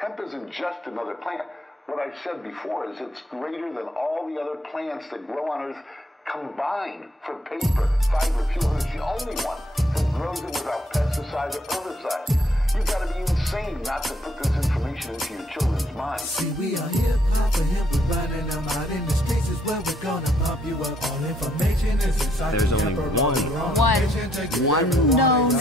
Hemp isn't just another plant. What I said before is it's greater than all the other plants that grow on Earth combined for paper, fiber, fuel. It's the only one that grows it without pesticide or herbicide. You've got to be insane not to put this information into your children's minds. See, we are hip-hop and hemp. We're running them out in the streets is where we're gonna pump you up. All information is inside. There's only one known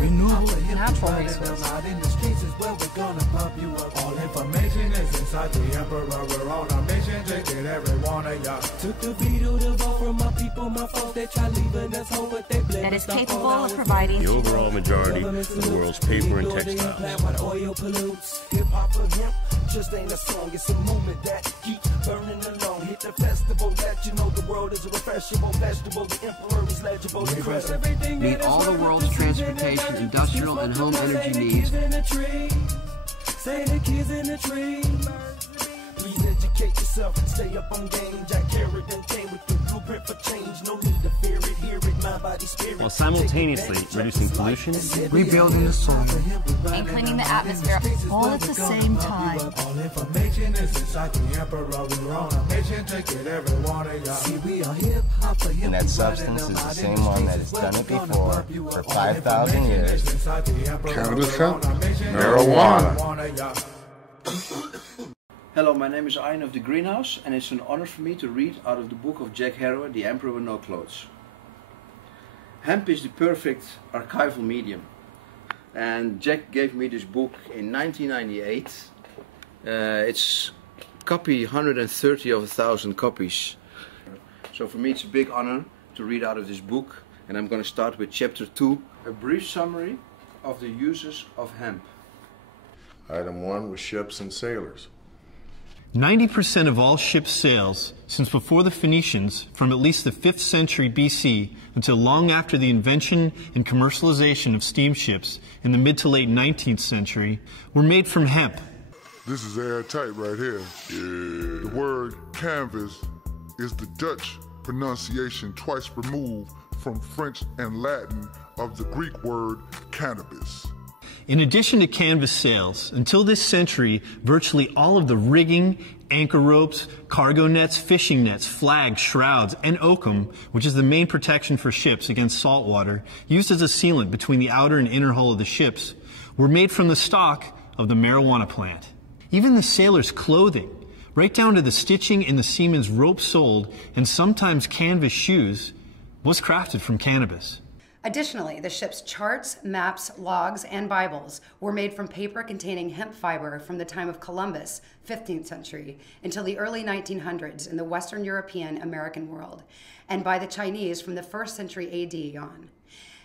renewable natural resource. Out in the streets is where we're gonna pump you up. All information is inside the emperor. We're on a mission to get every one of y'all. Took the veto to vote from my people, my folks. They try leaving us home, but they blame that is capable of providing the overall majority of the world's paper and textiles. Oil pollutes. Hip-hop or hemp just ain't a song, it's a movement that keeps burning along. Hit the festival, let you know the world is a refreshable vegetable. The emperor is legible. Meet all the world's transportation, industrial, and home energy needs. Say the kids in the tree. Please educate yourself, stay up on game. Jack Carrot and came with the blueprint for change. No need to fear it, hear it, mind, body, spirit. While simultaneously reducing pollution, rebuilding the soil, and cleaning the atmosphere all at the same time. All information is inside the emperor. We're on a mission to get every one of y'all. See, we are hip hop. And that substance is the same one that has done it before for 5,000 years. Cannabis hemp? Marijuana. Hello, my name is Ian of the Greenhouse, and it's an honor for me to read out of the book of Jack Harrow, The Emperor with No Clothes. Hemp is the perfect archival medium, and Jack gave me this book in 1998. It's copy 130 of 1,000 copies. So for me it's a big honor to read out of this book, and I'm going to start with chapter 2, a brief summary of the uses of hemp. Item 1 was ships and sailors. 90% of all ship sails since before the Phoenicians, from at least the 5th century BC until long after the invention and commercialization of steamships in the mid to late 19th century, were made from hemp. This is airtight right here. Yeah. The word canvas is the Dutch pronunciation twice removed from French and Latin of the Greek word cannabis. In addition to canvas sails, until this century, virtually all of the rigging, anchor ropes, cargo nets, fishing nets, flags, shrouds, and oakum, which is the main protection for ships against salt water, used as a sealant between the outer and inner hull of the ships, were made from the stalk of the marijuana plant. Even the sailors' clothing, right down to the stitching in the seamen's rope soled and sometimes canvas shoes, was crafted from cannabis. Additionally, the ship's charts, maps, logs, and Bibles were made from paper containing hemp fiber from the time of Columbus, 15th century, until the early 1900s in the Western European American world, and by the Chinese from the 1st century AD on.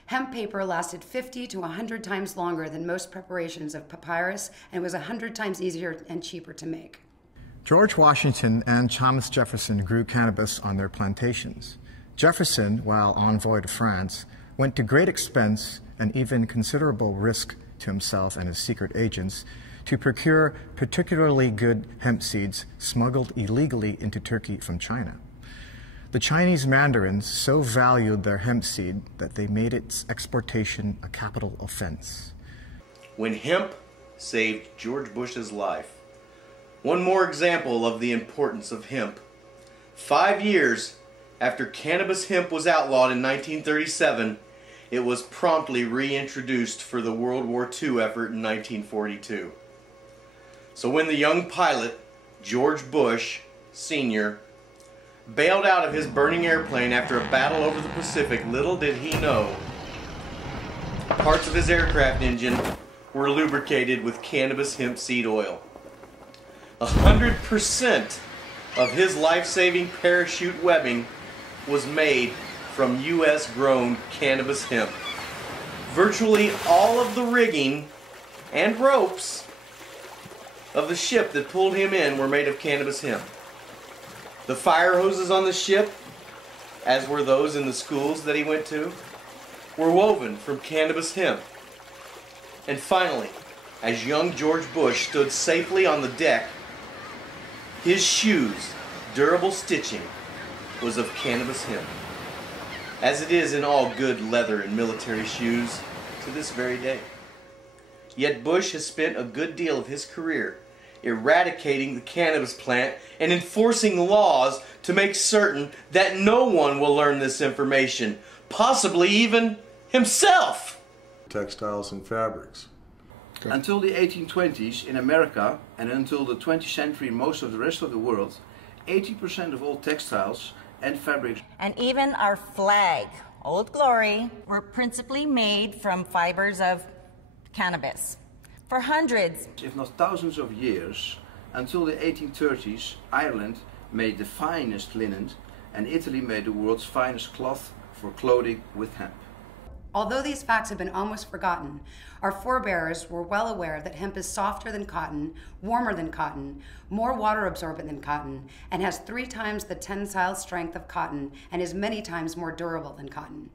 Hemp paper lasted 50 to 100 times longer than most preparations of papyrus and was 100 times easier and cheaper to make. George Washington and Thomas Jefferson grew cannabis on their plantations. Jefferson, while envoy to France, went to great expense and even considerable risk to himself and his secret agents to procure particularly good hemp seeds smuggled illegally into Turkey from China. The Chinese mandarins so valued their hemp seed that they made its exportation a capital offense. When hemp saved George Bush's life. One more example of the importance of hemp. 5 years after cannabis hemp was outlawed in 1937, it was promptly reintroduced for the World War II effort in 1942. So when the young pilot, George Bush, Sr., bailed out of his burning airplane after a battle over the Pacific, little did he know parts of his aircraft engine were lubricated with cannabis hemp seed oil. 100% of his life-saving parachute webbing was made from U.S.-grown cannabis hemp. Virtually all of the rigging and ropes of the ship that pulled him in were made of cannabis hemp. The fire hoses on the ship, as were those in the schools that he went to, were woven from cannabis hemp. And finally, as young George Bush stood safely on the deck, his shoes, durable stitching, was of cannabis hemp, as it is in all good leather and military shoes to this very day. Yet Bush has spent a good deal of his career eradicating the cannabis plant and enforcing laws to make certain that no one will learn this information, possibly even himself. Textiles and fabrics. Okay. Until the 1820s in America and until the 20th century in most of the rest of the world, 80% of all textiles and fabrics and even our flag, Old Glory, were principally made from fibers of cannabis. For hundreds, if not thousands of years, until the 1830s, Ireland made the finest linen and Italy made the world's finest cloth for clothing with hemp. Although these facts have been almost forgotten, our forebears were well aware that hemp is softer than cotton, warmer than cotton, more water absorbent than cotton, and has 3 times the tensile strength of cotton and is many times more durable than cotton.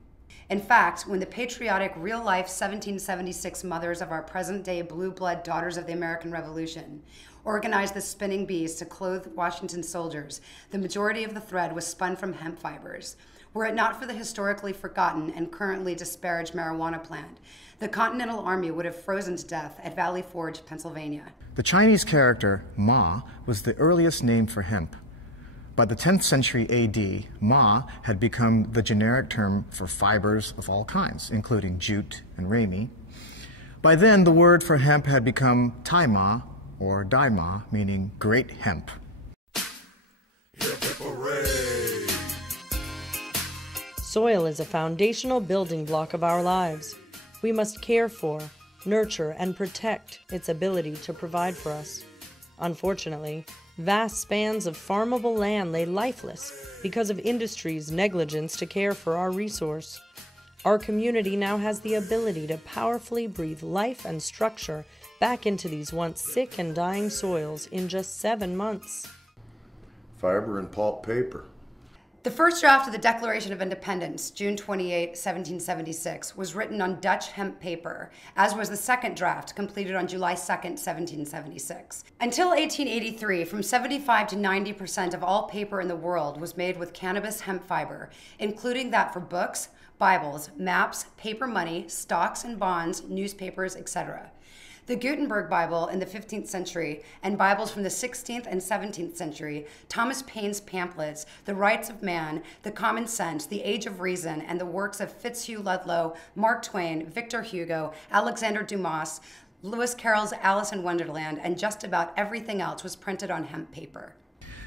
In fact, when the patriotic, real-life 1776 mothers of our present-day blue blood daughters of the American Revolution organized the spinning bees to clothe Washington soldiers, the majority of the thread was spun from hemp fibers. Were it not for the historically forgotten and currently disparaged marijuana plant, the Continental Army would have frozen to death at Valley Forge, Pennsylvania. The Chinese character ma was the earliest name for hemp. By the 10th century AD, ma had become the generic term for fibers of all kinds, including jute and ramie. By then, the word for hemp had become tai ma, or dai ma, meaning great hemp. Soil is a foundational building block of our lives. We must care for, nurture, and protect its ability to provide for us. Unfortunately, vast spans of farmable land lay lifeless because of industry's negligence to care for our resource. Our community now has the ability to powerfully breathe life and structure back into these once sick and dying soils in just 7 months. Fiber and pulp paper. The first draft of the Declaration of Independence, June 28, 1776, was written on Dutch hemp paper, as was the second draft, completed on July 2, 1776. Until 1883, from 75 to 90% of all paper in the world was made with cannabis hemp fiber, including that for books, Bibles, maps, paper money, stocks and bonds, newspapers, etc. The Gutenberg Bible in the 15th century and Bibles from the 16th and 17th century, Thomas Paine's pamphlets, The Rights of Man, The Common Sense, The Age of Reason, and the works of Fitzhugh Ludlow, Mark Twain, Victor Hugo, Alexander Dumas, Lewis Carroll's Alice in Wonderland, and just about everything else was printed on hemp paper.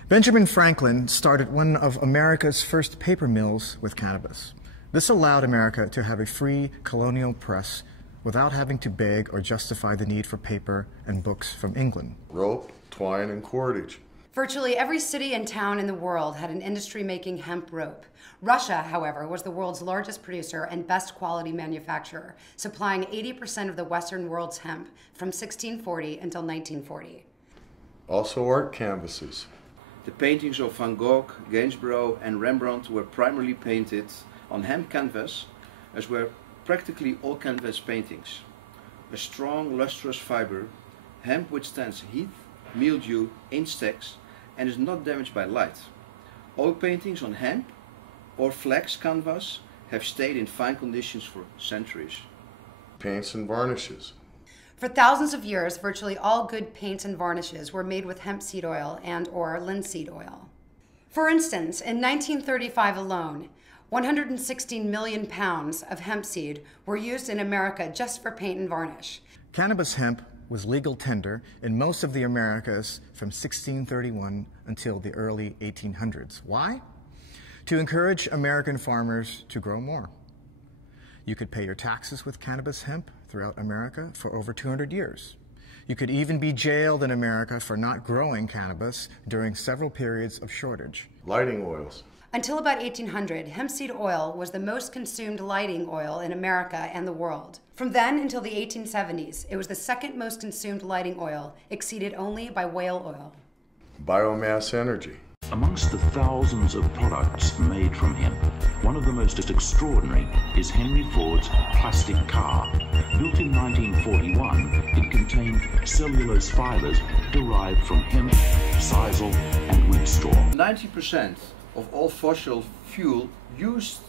Benjamin Franklin started one of America's first paper mills with cannabis. This allowed America to have a free colonial press without having to beg or justify the need for paper and books from England. Rope, twine, and cordage. Virtually every city and town in the world had an industry making hemp rope. Russia, however, was the world's largest producer and best quality manufacturer, supplying 80% of the Western world's hemp from 1640 until 1940. Also art canvases. The paintings of Van Gogh, Gainsborough, and Rembrandt were primarily painted on hemp canvas, as were practically all canvas paintings. A strong, lustrous fiber, hemp withstands heat, mildew, insects, and is not damaged by light. Oil paintings on hemp or flax canvas have stayed in fine conditions for centuries. Paints and varnishes. For thousands of years, virtually all good paints and varnishes were made with hemp seed oil and or linseed oil. For instance, in 1935 alone, 116 million pounds of hemp seed were used in America just for paint and varnish. Cannabis hemp was legal tender in most of the Americas from 1631 until the early 1800s. Why? To encourage American farmers to grow more. You could pay your taxes with cannabis hemp throughout America for over 200 years. You could even be jailed in America for not growing cannabis during several periods of shortage. Lighting oils. Until about 1800, hemp seed oil was the most consumed lighting oil in America and the world. From then until the 1870s, it was the second most consumed lighting oil, exceeded only by whale oil. Biomass energy. Amongst the thousands of products made from hemp, one of the most extraordinary is Henry Ford's plastic car. Built in 1941, it contained cellulose fibers derived from hemp, sisal, and wheat straw. 90% of all fossil fuel used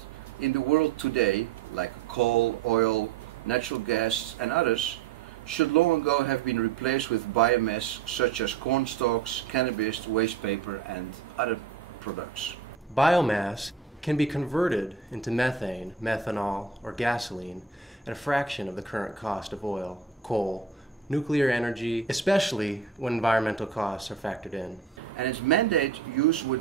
in the world today, like coal, oil, natural gas, and others, should long ago have been replaced with biomass such as corn stalks, cannabis, waste paper and other products. Biomass can be converted into methane, methanol, or gasoline at a fraction of the current cost of oil, coal, nuclear energy, especially when environmental costs are factored in. And its mandate use would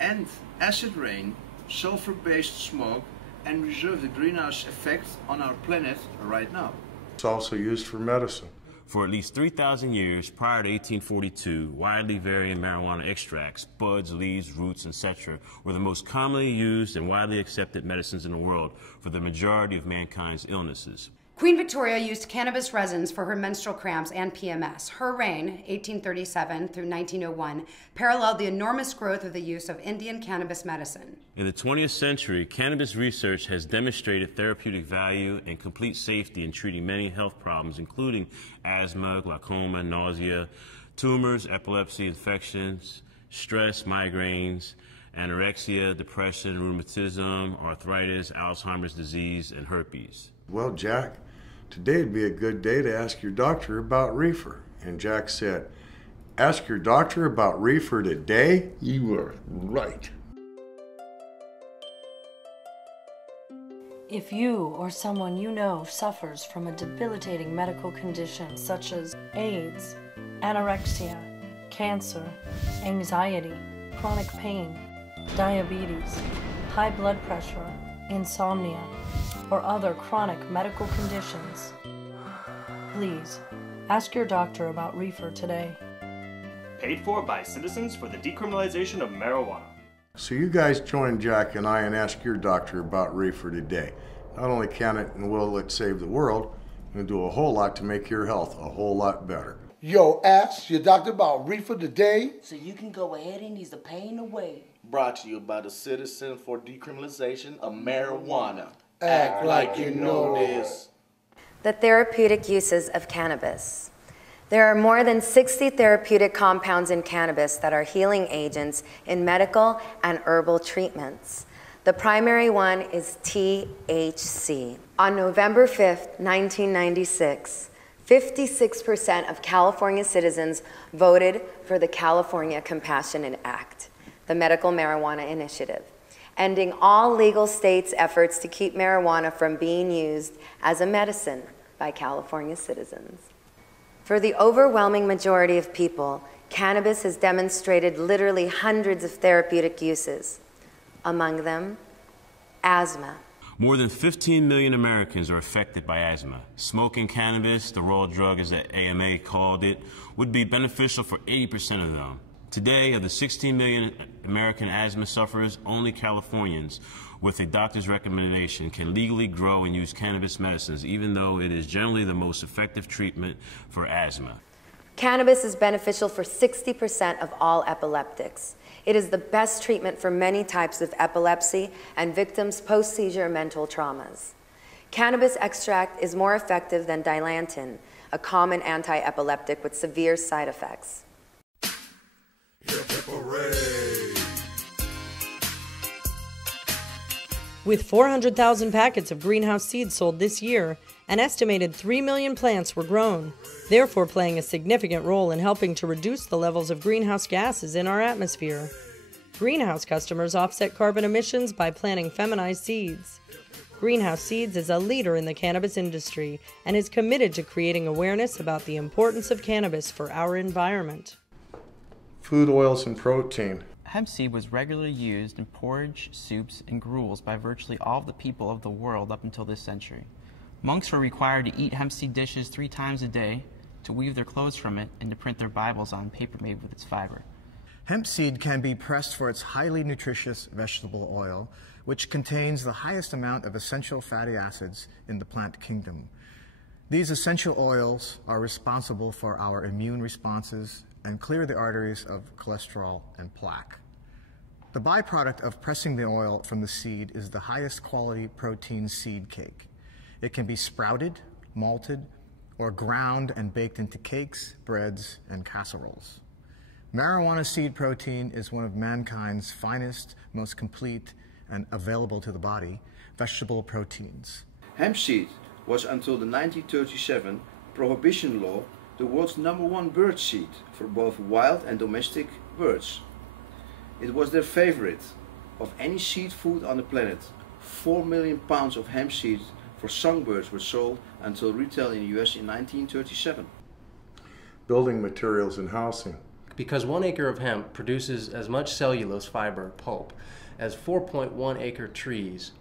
end acid rain, sulfur-based smoke, and reserve the greenhouse effect on our planet right now. It's also used for medicine. For at least 3,000 years prior to 1842, widely varying marijuana extracts, buds, leaves, roots, etc. were the most commonly used and widely accepted medicines in the world for the majority of mankind's illnesses. Queen Victoria used cannabis resins for her menstrual cramps and PMS. Her reign, 1837 through 1901, paralleled the enormous growth of the use of Indian cannabis medicine. In the 20th century, cannabis research has demonstrated therapeutic value and complete safety in treating many health problems, including asthma, glaucoma, nausea, tumors, epilepsy, infections, stress, migraines, anorexia, depression, rheumatism, arthritis, Alzheimer's disease, and herpes. Well, Jack, today'd be a good day to ask your doctor about reefer. And Jack said, ask your doctor about reefer today? You are right. If you or someone you know suffers from a debilitating medical condition such as AIDS, anorexia, cancer, anxiety, chronic pain, diabetes, high blood pressure, insomnia, or other chronic medical conditions, please ask your doctor about reefer today. Paid for by Citizens for the Decriminalization of Marijuana. So you guys join Jack and I and ask your doctor about reefer today. Not only can it and will it save the world, it'll do a whole lot to make your health a whole lot better. Yo, ask your doctor about reefer today, so you can go ahead and ease the pain away. Brought to you by the Citizens for Decriminalization of Marijuana. Act like you know this. The therapeutic uses of cannabis. There are more than 60 therapeutic compounds in cannabis that are healing agents in medical and herbal treatments. The primary one is THC. On November 5th, 1996, 56% of California citizens voted for the California Compassionate Act, the Medical Marijuana Initiative, ending all legal states' efforts to keep marijuana from being used as a medicine by California citizens. For the overwhelming majority of people, cannabis has demonstrated literally hundreds of therapeutic uses. Among them, asthma. More than 15 million Americans are affected by asthma. Smoking cannabis, the raw drug as the AMA called it, would be beneficial for 80% of them. Today, of the 16 million American asthma sufferers, only Californians with a doctor's recommendation can legally grow and use cannabis medicines, even though it is generally the most effective treatment for asthma. Cannabis is beneficial for 60% of all epileptics. It is the best treatment for many types of epilepsy and victims' post-seizure mental traumas. Cannabis extract is more effective than Dilantin, a common anti-epileptic with severe side effects. With 400,000 packets of greenhouse seeds sold this year, an estimated 3 million plants were grown, therefore playing a significant role in helping to reduce the levels of greenhouse gases in our atmosphere. Greenhouse customers offset carbon emissions by planting feminized seeds. Greenhouse Seeds is a leader in the cannabis industry and is committed to creating awareness about the importance of cannabis for our environment. Food, oils, and protein. Hemp seed was regularly used in porridge, soups, and gruels by virtually all of the people of the world up until this century. Monks were required to eat hemp seed dishes 3 times a day, to weave their clothes from it, and to print their Bibles on paper made with its fiber. Hemp seed can be pressed for its highly nutritious vegetable oil, which contains the highest amount of essential fatty acids in the plant kingdom. These essential oils are responsible for our immune responses and clear the arteries of cholesterol and plaque. The byproduct of pressing the oil from the seed is the highest quality protein seed cake. It can be sprouted, malted, or ground and baked into cakes, breads, and casseroles. Marijuana seed protein is one of mankind's finest, most complete, and available to the body vegetable proteins. Hemp seed was until the 1937 prohibition law the world's #1 bird seed for both wild and domestic birds. It was their favorite of any seed food on the planet. 4 million pounds of hemp seeds for songbirds were sold until retail in the US in 1937. Building materials and housing. Because 1 acre of hemp produces as much cellulose fiber pulp as 4.1 acre trees,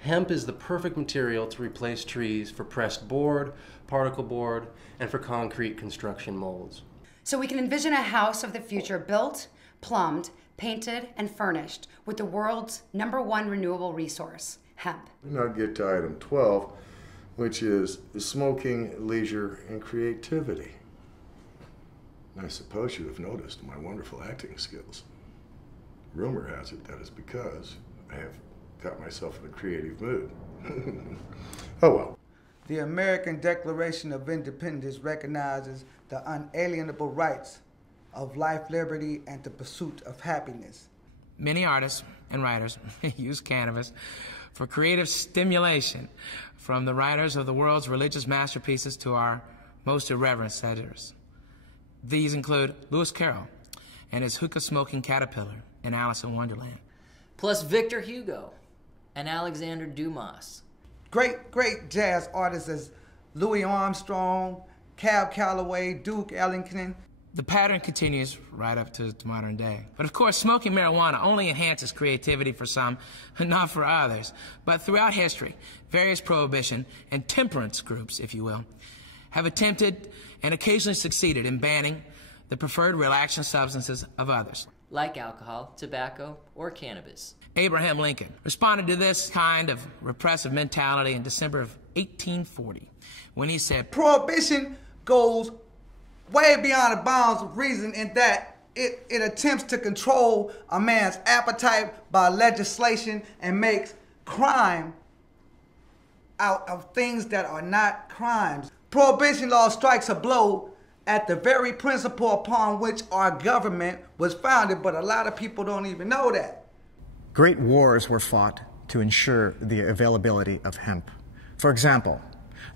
hemp is the perfect material to replace trees for pressed board, particle board, and for concrete construction molds. So we can envision a house of the future built, plumbed, painted, and furnished with the world's #1 renewable resource, hemp. Now get to item 12, which is smoking, leisure, and creativity. I suppose you have noticed my wonderful acting skills. Rumor has it that is because I have got myself in a creative mood. Oh well. The American Declaration of Independence recognizes the unalienable rights of life, liberty, and the pursuit of happiness. Many artists and writers use cannabis for creative stimulation, from the writers of the world's religious masterpieces to our most irreverent satirists. These include Lewis Carroll and his hookah-smoking caterpillar in Alice in Wonderland. Plus Victor Hugo and Alexander Dumas. Great jazz artists as Louis Armstrong, Cab Calloway, Duke Ellington. The pattern continues right up to modern day. But of course, smoking marijuana only enhances creativity for some, not for others. But throughout history, various prohibition and temperance groups, if you will, have attempted and occasionally succeeded in banning the preferred relaxant substances of others. Like alcohol, tobacco, or cannabis. Abraham Lincoln responded to this kind of repressive mentality in December of 1840 when he said, "Prohibition goes way beyond the bounds of reason in that it attempts to control a man's appetite by legislation and makes crime out of things that are not crimes. Prohibition law strikes a blow at the very principle upon which our government was founded, but a lot of people don't even know that." Great wars were fought to ensure the availability of hemp. For example,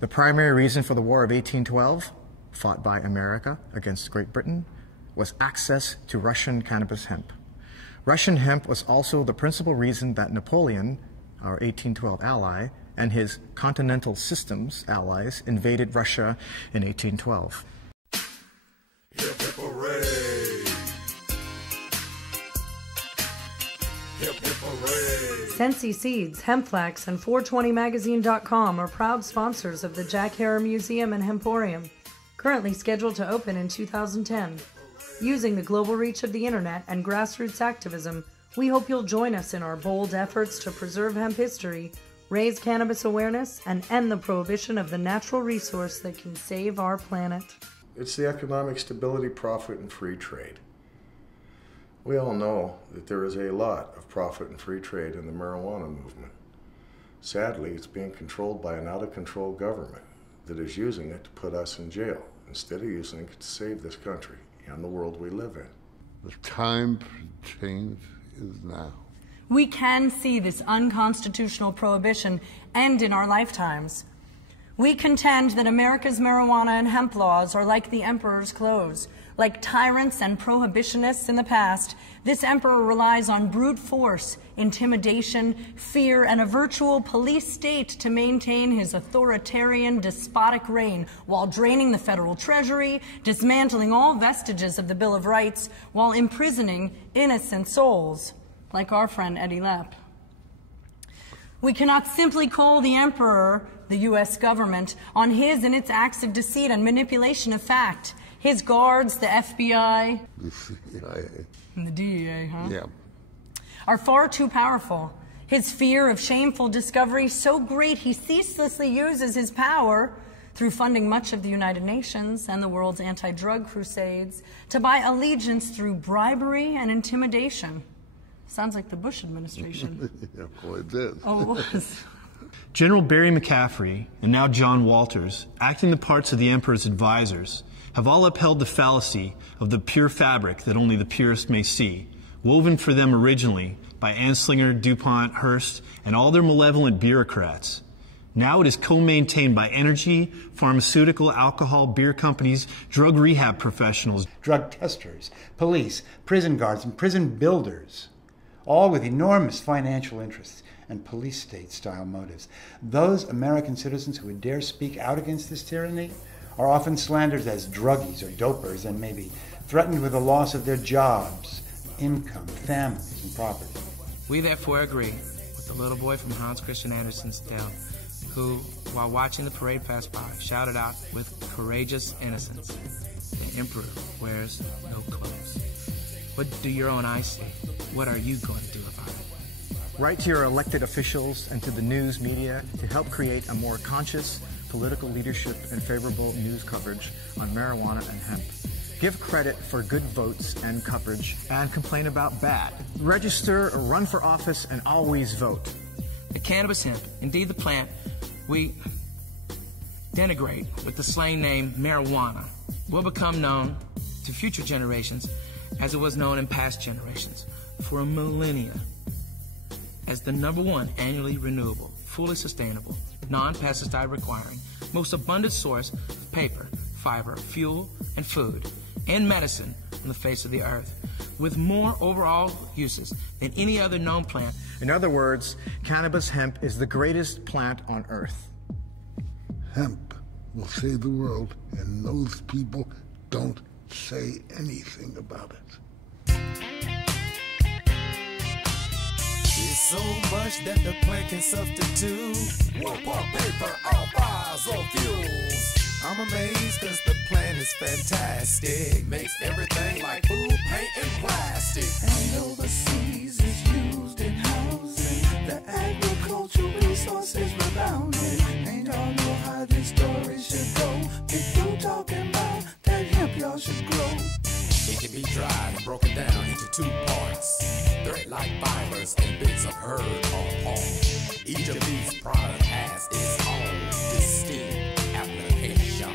the primary reason for the War of 1812, fought by America against Great Britain, was access to Russian cannabis hemp. Russian hemp was also the principal reason that Napoleon, our 1812 ally, and his Continental Systems allies invaded Russia in 1812. Hip hip hooray! Hip hip hooray! Sensi Seeds, Hempflax, and 420magazine.com are proud sponsors of the Jack Herer Museum and Hemporium, currently scheduled to open in 2010. Using the global reach of the internet and grassroots activism, we hope you'll join us in our bold efforts to preserve hemp history, raise cannabis awareness, and end the prohibition of the natural resource that can save our planet. It's the economic stability, profit, and free trade. We all know that there is a lot of profit and free trade in the marijuana movement. Sadly, it's being controlled by an out-of-control government that is using it to put us in jail instead of using it to save this country and the world we live in. The time for change is now. We can see this unconstitutional prohibition end in our lifetimes. We contend that America's marijuana and hemp laws are like the emperor's clothes. Like tyrants and prohibitionists in the past, this emperor relies on brute force, intimidation, fear, and a virtual police state to maintain his authoritarian, despotic reign, while draining the federal treasury, dismantling all vestiges of the Bill of Rights, while imprisoning innocent souls, like our friend Eddie Lepp. We cannot simply call the emperor, the U.S. government, on his and its acts of deceit and manipulation of fact. His guards, the FBI, The CIA. and the DEA, Yeah. are far too powerful. His fear of shameful discovery so great he ceaselessly uses his power through funding much of the United Nations and the world's anti-drug crusades to buy allegiance through bribery and intimidation. Sounds like the Bush administration. Yeah, well, it did. Oh, it was. General Barry McCaffrey and now John Walters, acting the parts of the Emperor's advisors, have all upheld the fallacy of the pure fabric that only the purest may see, woven for them originally by Anslinger, DuPont, Hearst, and all their malevolent bureaucrats. Now it is co-maintained by energy, pharmaceutical, alcohol, beer companies, drug rehab professionals, drug testers, police, prison guards, and prison builders, all with enormous financial interests and police state-style motives. Those American citizens who would dare speak out against this tyranny are often slandered as druggies or dopers and may be threatened with the loss of their jobs, income, families, and property. We therefore agree with the little boy from Hans Christian Andersen's tale, who, while watching the parade pass by, shouted out with courageous innocence, "The emperor wears no clothes." What do your own eyes see? What are you going to do about it? Write to your elected officials and to the news media to help create a more conscious political leadership and favorable news coverage on marijuana and hemp. Give credit for good votes and coverage and complain about bad. Register or run for office and always vote. The cannabis hemp, indeed the plant, we denigrate with the slang name marijuana, will become known to future generations as it was known in past generations for a millennia as the #1 annually renewable, fully sustainable, non-pesticide requiring, most abundant source of paper, fiber, fuel, and food, and medicine on the face of the earth, with more overall uses than any other known plant. In other words, cannabis hemp is the greatest plant on earth. Hemp will save the world, and those people don't say anything about it. It's so much that the plant can substitute. Wood pulp, paper, all fossil fuels. I'm amazed cause the plant is fantastic. Makes everything like food, paint, and plastic. And overseas is used in housing. The agricultural resources rebounding. And y'all know how this story should go. If you talking about that hemp, y'all should grow. It can be dried and broken down into 2 parts. Thread-like fibers and bits of herb or pulp. Each of these products has its own distinct applications.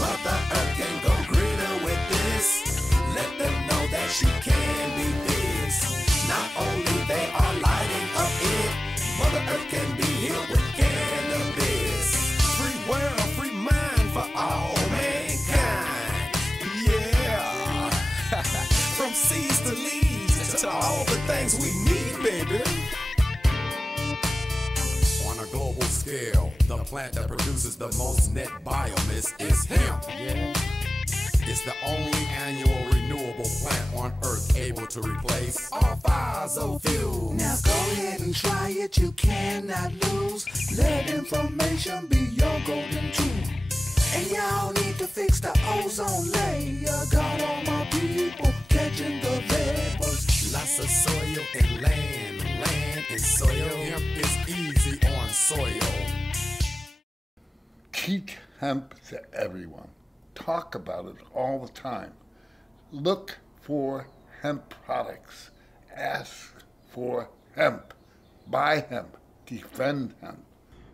Mother Earth can go greener with this. Let them know that she can be fixed. Not only they are lighting up it, Mother Earth can be healed with cannabis. Free world, free mind for all mankind. Yeah. From seeds to leaves to all the things we need, baby. On a global scale, the plant that produces the most net biomass is hemp. Yeah. It's the only annual renewable plant on Earth able to replace all fossil fuels. Now go ahead and try it, you cannot lose. Let information be your golden tool. And y'all need to fix the ozone layer. Got all my people catching the vapors. Lots of soil and land and soil. Hemp is easy on soil. Teach hemp to everyone. Talk about it all the time. Look for hemp products. Ask for hemp. Buy hemp. Defend hemp.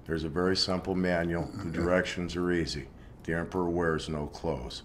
There's a very simple manual. The directions are easy. The emperor wears no clothes.